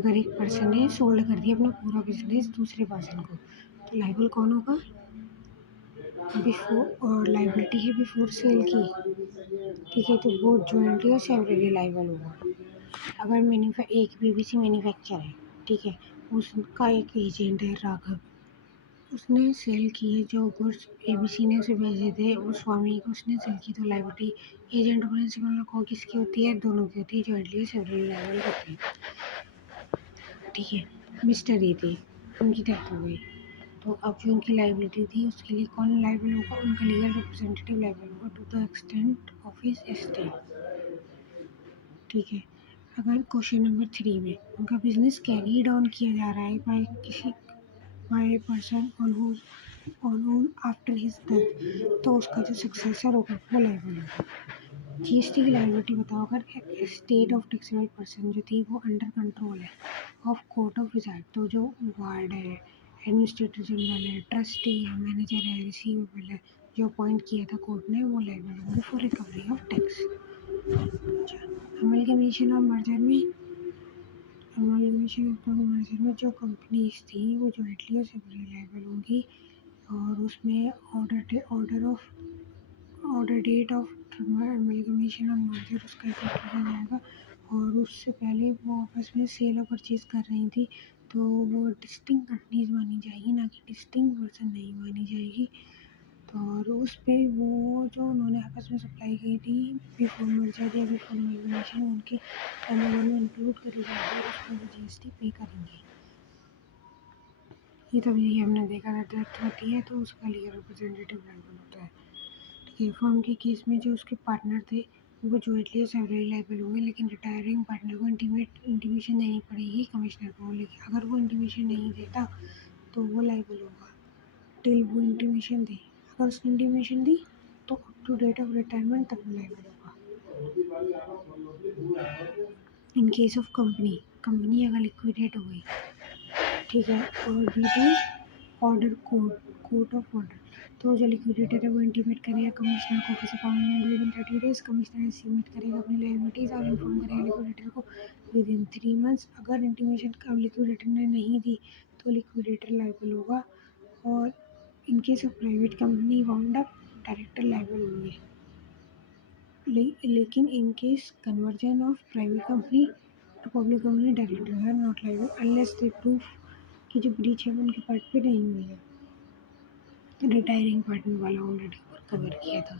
अगर एक पर्सन ने सोल्ड कर दिया अपना पूरा बिजनेस दूसरे पर्सन को, तो लाइबल कौन होगा? बिफोर, और लाइबिलिटी है बिफोर सेल की, ठीक है, तो वो जॉइंटली और सेवरली लाइबल होगा। अगर एक BBC मैन्युफैक्चर है, ठीक है, उसका एक एजेंट है राघव, उसने सेल किए जो गुड्स ABC ने उसे भेजे थे, वो स्वामी को उसने सेल की, तो लाइबिलिटी एजेंट और प्रिंसिपल को किसकी होती है? दोनों की होती है, जॉइंटली सेवरली लाइबल होती है, ठीक है। मिस्टर ये थे, उनकी डेथ हो गई, तो अब जो उनकी लाइबिलिटी थी उसके लिए कौन लाइबल होगा? उनका लीगल रिप्रेजेंटेटिव लाइबल होगा to the extent of his estate, ठीक है। अगर क्वेश्चन नंबर 3 में उनका बिजनेस कैरीड ऑन किया जा रहा है by person on whom after his death, तो उसका जो सक्सेसर होगा वो लाइबल होगा। GST की लाइबिलिटी बताओ, अगर स्टेट ऑफ टैक्सेबल पर्सन जो थी वो अंडर कंट्रोल है ऑफ कोर्ट ऑफ रिजार्ट, तो जो वार्ड है, एडमिनिस्ट्रेटर जनरल है, ट्रस्टी है, मैनेजर है, रिसीवेबल है, जो अपॉइंट किया था कोर्ट ने, वो लाइबल होंगे for recovery of tax. Amalgamation और मर्जर में जो कंपनीज थी वो जॉइंटली और सेवरली लाइबल होंगी, और उसमें ऑर्डर डेट ऑफ अमलगमेशन और मर्जर उसका इफेक्ट लिया जाएगा, और उससे पहले वो आपस में सेल और परचेज कर रही थी, तो वो डिस्टिंक्ट कंपनीज मानी जाएगी, ना कि डिस्टिंक्ट पर्सन नहीं मानी जाएगी। तो और उस पे वो जो उन्होंने आपस में सप्लाई की थी बिफोर मर्जर या बिफोर अमलगमेशन, उनके टर्नओवर में इंक्लूड करी जाएगी और उस पर वो GST पे करेंगे। ये तभी हमने देखा था, डेथ होती है तो उसका लीगल रिप्रेजेंटेटिव लाइबल होता है, ठीक है। फर्म के केस में जो उसके पार्टनर थे वो जॉइंटली और सेवरली लाइबल होंगे, लेकिन रिटायरिंग पार्टनर को इंटीमेशन देनी पड़ेगी कमिश्नर को, लेकिन अगर वो इंटीमेशन नहीं देता तो वो लाइबल होगा टिल वो इंटीमेशन दे। अगर उसने इंटीमेशन दी तो up to date of retirement तक वो लाइबल होगा। इन केस ऑफ कंपनी अगर लिक्विडेट हो गई, ठीक है, और due to order court of order, तो जो लिक्विडेटर है वो इंटीमेट करेगा कमिश्नर को office appointment within 30 days, commissioner estimate करेगा अपनी लायबिलिटीज और इन्फॉर्म करेगा लिक्विडेटर को विद इन 3 मंथ्स। अगर इंटीमेशन लिक्विडेटर ने नहीं दी तो लिक्विडेटर लाइबल होगा, और इन case of private company wound up, director liable होंगे। लेकिन in case conversion of private company to public company, director are not liable unless they proof कि जो ब्रीच है वो उनके पार्ट पे नहीं हुई है। रिटायरिंग पार्टनर वाला ऑलरेडी कवर किया था।